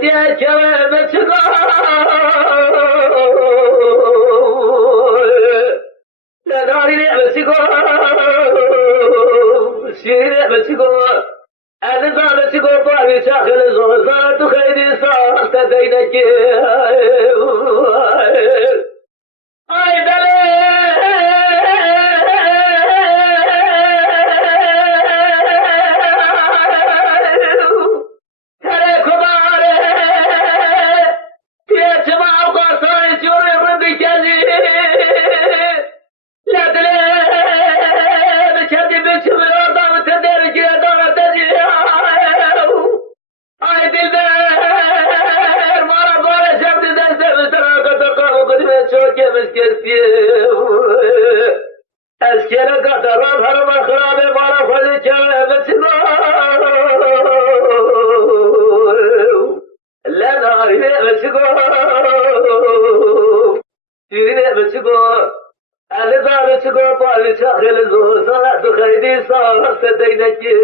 دیگه کمه چگاه نداری بچگاه شیره بچگاه عزیزان بچگاه پاوی چاخل زوزان تو خیلی ساخت دینکی آی دله از کلا قطران هر من خرابه بالا خودی کمه بچگاه لناری بچگاه شیرینه بچگاه عزیزان بچگاه پالی چاخل زور سنت خیلی ساخت دینکی